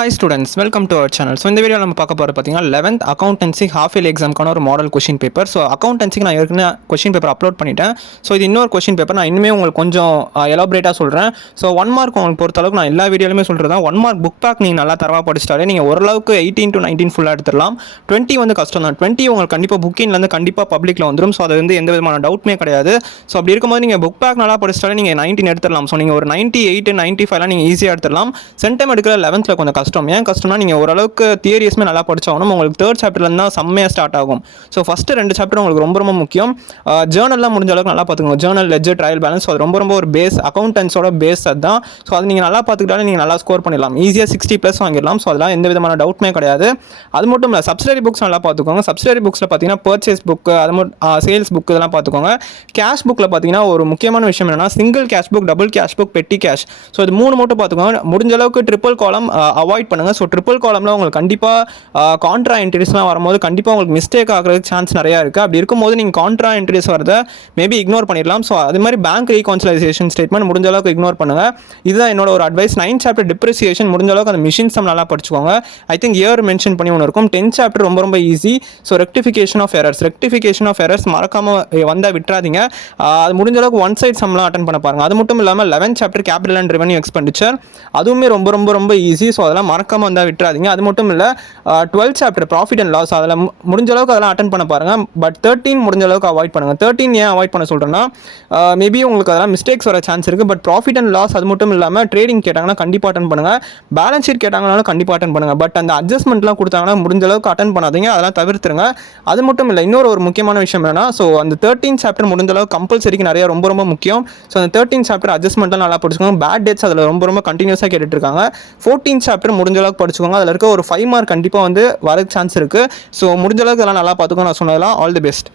Hi students, welcome to our channel. So இந்த video நம்ம பார்க்க போகிறது பார்த்தீங்கன்னா 11th அக்கௌண்டன்சி ஹாஃப் இயர்லி எக்ஸாம்க்கான ஒரு மாடல் கொஷின் பேப்பர். ஸோ அக்கௌண்டன்சிக்கு நான் ஏற்கனவே கொஷின் பேப்பர் அப்லோட் பண்ணிட்டேன். ஸோ இது இன்னொரு கொஷின் பேப்பர் நான் இன்னுமே உங்களுக்கு கொஞ்சம் எலாபரேட்டாக சொல்கிறேன். ஸோ 1 மார்க் உங்களுக்கு பொறுத்தளவுக்கு நான் எல்லா வீடியோலையுமே சொல்கிறது தான். 1 மார்க் புக் பேக் நீங்கள் நல்லா தரவாக படிச்சிட்டாலே நீங்கள் ஓரளவுக்கு 18 to 19 ஃபுல்லாக எடுத்துடலாம். 20 வந்து கஷ்டம் தான். 20 உங்களுக்கு கண்டிப்பாக புக்கின்லேருந்து கண்டிப்பாக பப்ளிக்கில் வந்துடும். ஸோ அது வந்து எந்த விதமான டவுட்டுமே கிடையாது. ஸோ அப்படி இருக்கும்போது நீங்கள் புக் பேக் நல்லா படிச்சிட்டாலே நீங்கள் 19 எடுத்துடலாம். ஸோ நீங்கள் ஒரு 98 95 நீங்கள் ஈஸியாக எடுத்துடலாம். சென்டம் எடுக்கிற 11th கொஞ்சம் கஷ்டம். ஏன் கஷ்டம்னா நீங்கள் ஓரளவுக்கு தியரிஸ்மே நல்லா படிச்சாகணும். உங்களுக்கு 3rd சாப்டர்லேருந்து தான் செம்மையாக ஸ்டார்ட் ஆகும். ஸோ ஃபஸ்ட்டு 2 சாப்டர் உங்களுக்கு ரொம்ப ரொம்ப முக்கியம். ஜேர்னல்லாம் முடிஞ்ச அளவுக்கு நல்லா பார்த்துக்கோங்க. ஜேர்னல், லெட்ஜர், ட்ரையல் பேலன்ஸ், அது ரொம்ப ஒரு பேஸ், அக்கௌண்டன்ஸோட பேஸ் அதுதான். ஸோ அது நீங்கள் நல்லா பார்த்துக்கிட்டாலே நீங்கள் நல்லா ஸ்கோர் பண்ணிடலாம். ஈஸியாக 60+ வாங்கிடலாம். ஸோ அதெல்லாம் எந்த விதமான டவுட்டுமே கிடையாது. அது மட்டும் இல்லை, சப்சிடரி புக்ஸ் நல்லா பார்த்துக்கோங்க. சப்சிடரி புக்ஸில் பார்த்தீங்கன்னா பர்ச்சேஸ் புக், அது மட்டும் சேல்ஸ் புக் இதெல்லாம் பார்த்துக்கோங்க. கேஷ் புக்கில் பார்த்தீங்கன்னா ஒரு முக்கியமான விஷயம் என்னன்னா single cash book, double cash book, பெட்டி கேஷ். ஸோ இது 3 மட்டும் பார்த்துக்கோங்க. முடிஞ்ச அளவுக்கு ட்ரிபிள் காலம் அவாய்ட் பண்ணுங்கள். ஸோ ட்ரிபிள் காலமில் உங்களுக்கு கண்டிப்பாக கான்ட்ரா என்ட்ரிஸ்லாம் வரும்போது கண்டிப்பாக உங்களுக்கு மிஸ்டேக் ஆகிறதுக்கு சான்ஸ் நிறையா இருக்குது. அப்படி இருக்கும்போது நீங்கள் கான்ட்ரா என்ட்ரிஸ் வரதை மேபி இக்னோர் பண்ணிடலாம். ஸோ அது மாதிரி பேங்க் ரீகான்சிலைசேஷன் ஸ்டேட்மெண்ட் முடிஞ்ச அளவுக்கு இக்னோர் பண்ணுங்கள். இதுதான் என்னோட ஒரு அட்வைஸ். 9th சாப்டர் டிப்ரிசியேஷன் முடிஞ்ச அளவுக்கு அந்த மிஷின் சம் நல்லா படிச்சுக்கோங்க. ஐ திங்க் இயர் மென்ஷன் பண்ணி ஒன்று இருக்கும். 10th சாப்டர் ரொம்ப easy. So rectification of errors மறக்காமல் வந்தால் விட்டுறாதீங்க. அது முடிஞ்ச அளவுக்கு ஒன் சைட் சம்லாம் அட்டன் பண்ண பாருங்கள். அது மட்டும் இல்லாமல் 11th chapter capital and revenue expenditure அதுவுமே ரொம்ப ஈஸி. ஸோ அதெல்லாம் மறக்காமல் வந்தால் விட்டுறாதீங்க. அது மட்டும் இல்லை 12th chapter profit and loss அதில் முடிஞ்ச அளவுக்கு அதெல்லாம் அட்டன் பண்ண பாருங்கள். பட் 13 முடிஞ்ச அளவுக்கு அவாய்ட் பண்ணுங்கள். 13 ஏன் அவாய்ட் பண்ண சொல்கிறேன்னா மேபி உங்களுக்கு அதெல்லாம் மிஸ்டேக்ஸ் வர சான்ஸ் இருக்குது. பட் ப்ராஃபிட் அண்ட் லாஸ் அது மட்டும் இல்லாமல் ட்ரேடிங் கேட்டாங்கன்னா கண்டிப்பாக அட்டன் பண்ணுங்கள். பேலன்ஸ் ஷீட் கேட்டாங்கனாலும் கண்டிப்பாக அட்டன் பண்ணுங்கள். பட் அந்த அட்ஜஸ்ட்மெண்ட்லாம் கொடுத்தாங்கன்னா முடிஞ்ச அளவுக்கு அட்டன் பண்ணாதீங்க. அதெல்லாம் தவிர்த்துருங்க. அது மட்டும் இல்லை, இன்னொரு ஒரு முக்கியமான விஷயம் என்னன்னா, ஸோ அந்த 13th சாப்டர் முடிஞ்ச அளவுக்கு கம்பல்சரிக்கு நிறைய ரொம்ப முக்கியம். ஸோ அந்த 13th சாப்டர் அட்ஜஸ்ட்மெண்ட்லாம் நல்லா படிச்சுக்கோங்க. பேட் டேட்ஸ் அதில் ரொம்ப கண்டினியூஸாக கேட்டுட்டு இருக்காங்க. 14th சாப்டர் முடிஞ்ச அளவுக்கு படிச்சுக்கோங்க. அதில் இருக்க ஒரு 5 மார்க் கண்டிப்பாக வந்து வர சான்ஸ் இருக்குது. ஸோ முடிஞ்ச அளவுக்கு அதெல்லாம் நல்லா பார்த்துக்கோ. நான் சொன்னதெல்லாம் ஆல் தி பெஸ்ட்.